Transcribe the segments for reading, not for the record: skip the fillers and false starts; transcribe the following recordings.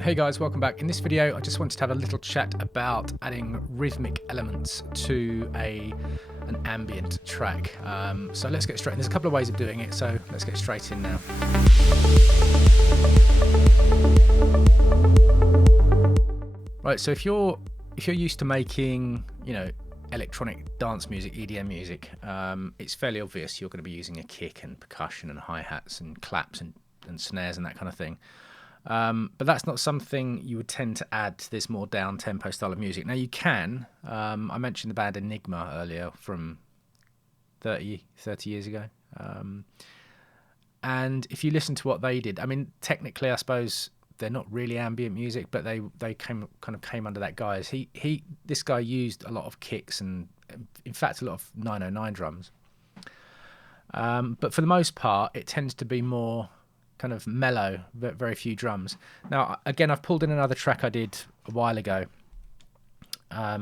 Hey guys, welcome back. In this video I just wanted to have a little chat about adding rhythmic elements to an ambient track. So let's get straight in. There's a couple of ways of doing it, so let's get straight in now. Right, so if you're used to making, electronic dance music, EDM music, it's fairly obvious you're going to be using a kick and percussion and hi-hats and claps and snares and that kind of thing. But that's not something you would tend to add to this more down-tempo style of music. Now you can. I mentioned the band Enigma earlier from 30 years ago. And if you listen to what they did, I mean, technically I suppose they're not really ambient music, but they came under that guise. This guy used a lot of kicks and, in fact, a lot of 909 drums. But for the most part, it tends to be more kind of mellow, very few drums. Now, again, I've pulled in another track I did a while ago. I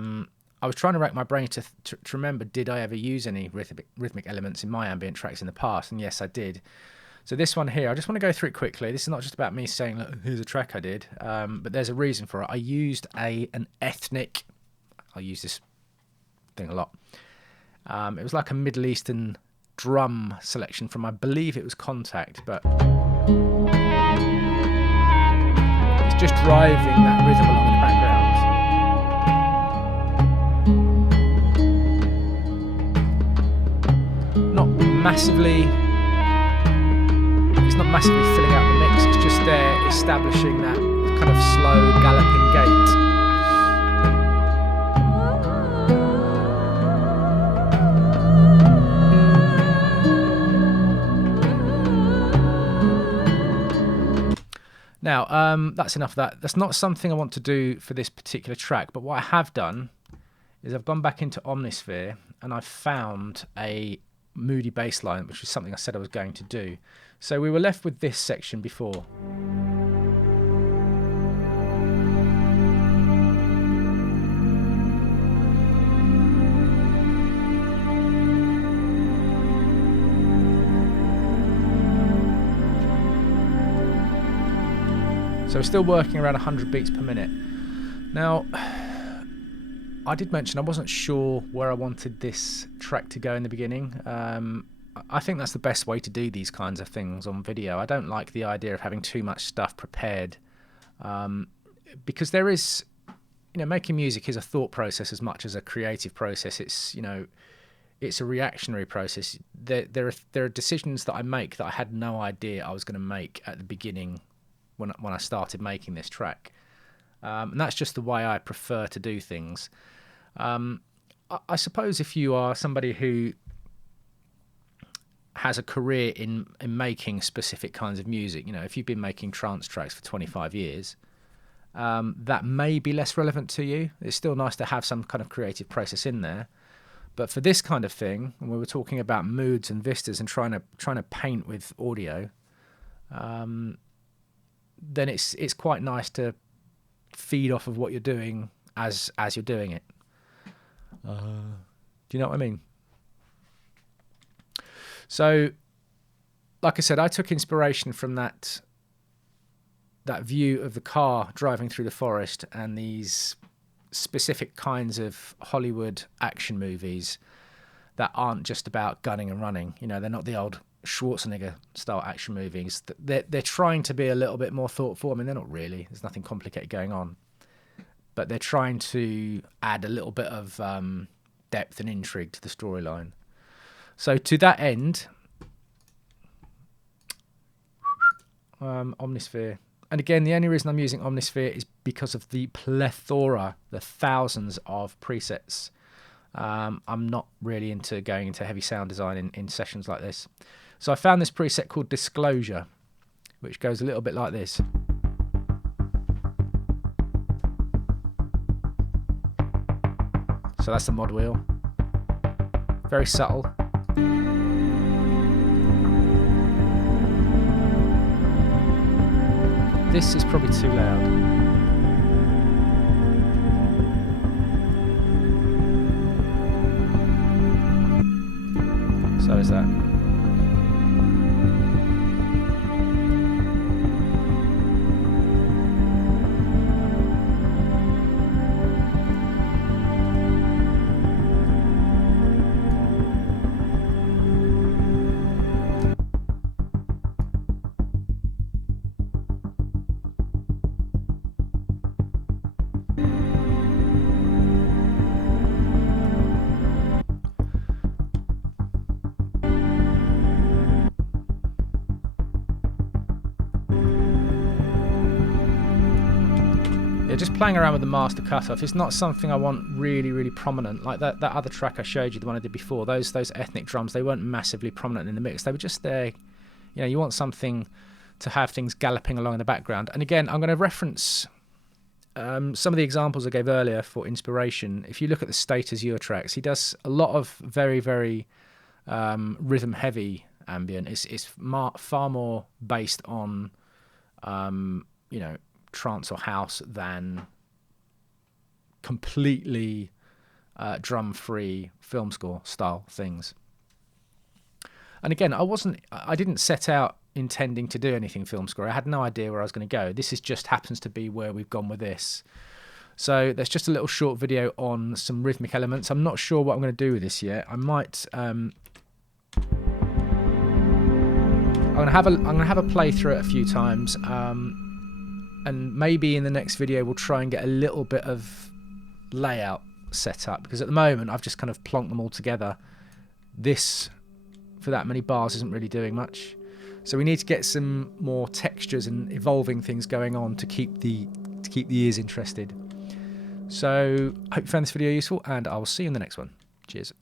was trying to rack my brain to remember, did I ever use any rhythmic elements in my ambient tracks in the past? And yes, I did. So this one here, I just want to go through it quickly. This is not just about me saying, look, here's a track I did, but there's a reason for it. I used an ethnic, I use this thing a lot. It was like a Middle Eastern drum selection from, I believe it was Contact, but it's just driving that rhythm along in the background. Not massively filling out the mix, it's just there establishing that kind of slow galloping gait. Now, that's enough of that. That's not something I want to do for this particular track, but what I have done is I've gone back into Omnisphere and I've found a moody bass line, which was something I said I was going to do. So we were left with this section before. So we're still working around 100 beats per minute. Now, I did mention I wasn't sure where I wanted this track to go in the beginning. I think that's the best way to do these kinds of things on video. I don't like the idea of having too much stuff prepared, because there is, making music is a thought process as much as a creative process. It's, it's a reactionary process. There are decisions that I make that I had no idea I was going to make at the beginning when I started making this track. And that's just the way I prefer to do things. I suppose if you are somebody who has a career in making specific kinds of music, if you've been making trance tracks for 25 years, that may be less relevant to you. It's still nice to have some kind of creative process in there. But for this kind of thing, when we were talking about moods and vistas and trying to paint with audio, then it's quite nice to feed off of what you're doing as you're doing it. Do you know what I mean? So, like I said, I took inspiration from that view of the car driving through the forest and these specific kinds of Hollywood action movies that aren't just about gunning and running. They're not the old Schwarzenegger style action movies. They're trying to be a little bit more thoughtful. I mean, they're not really. There's nothing complicated going on. But they're trying to add a little bit of depth and intrigue to the storyline. So to that end, Omnisphere. And again, the only reason I'm using Omnisphere is because of the plethora, the thousands of presets. I'm not really into going into heavy sound design in sessions like this. So I found this preset called Disclosure, which goes a little bit like this. So that's the mod wheel. Very subtle. This is probably too loud. So is that. Yeah, just playing around with the master cutoff. It's not something I want really prominent. Like that other track I showed you, the one I did before, those ethnic drums, they weren't massively prominent in the mix. They were just there. You know, you want something to have things galloping along in the background. And again, I'm going to reference some of the examples I gave earlier for inspiration. If you look at the State As Your tracks, he does a lot of very rhythm heavy ambient. It's far more based on you know, trance or house than completely drum free film score style things. And again, I didn't set out intending to do anything film score. I had no idea where I was going to go. This just happens to be where we've gone with this. So there's just a little short video on some rhythmic elements. I'm not sure what I'm going to do with this yet. I might I'm going to have a play through it a few times, and maybe in the next video we'll try and get a little bit of layout set up, because at the moment I've just kind of plonked them all together. This, for that many bars, isn't really doing much. So we need to get some more textures and evolving things going on to keep the ears interested. So I hope you found this video useful, and I will see you in the next one. Cheers.